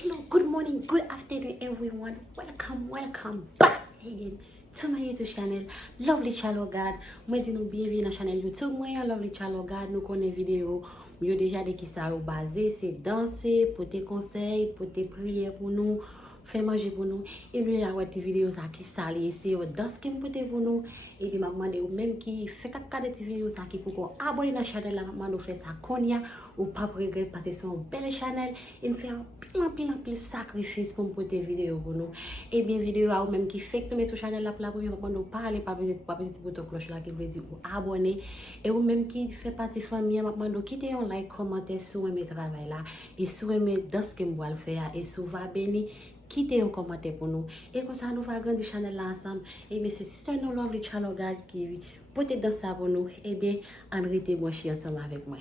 Hello, good morning, good afternoon, everyone. Welcome back again to my YouTube channel, Lovely Child God. Moi, dis nous bienvenue dans la chaîne YouTube. Moi, Lovely Child God, nous connaissons vidéo. Nous déjà de qui ça au basé, c'est danser, pour tes conseils, pour tes prières pour nous, faire manger pour nous. Et nous avons des vidéos qui s'allient, c'est au danse qui pour nous. Et puis, maman, ou même qui fait caca de vidéos qui pour qu'on abonne dans la chaîne, la maman nous fait ça konya ou pas regretter parce que c'est une belle chaîne. Il fait un pile sacrifice pour tes vidéos pour nous. Et bien, vidéo ou même qui fait que nous sur la chaîne la première fois nous parler, pas petit bouton cloche là qui veut dire ou abonner. Et ou même qui fait partie famille, maman nous quitter un like, commenter sur mes travail là et sur mes dans ce que moi le faire et sur va béni. Quittez un commentaire pour nous. Et comme ça, nous allons grandir la chaîne là ensemble. Et bien, c'est juste un Lovely Child God qui peut-être dans ça pour nous. Et bien, en réalité, moi, je suis ensemble avec moi.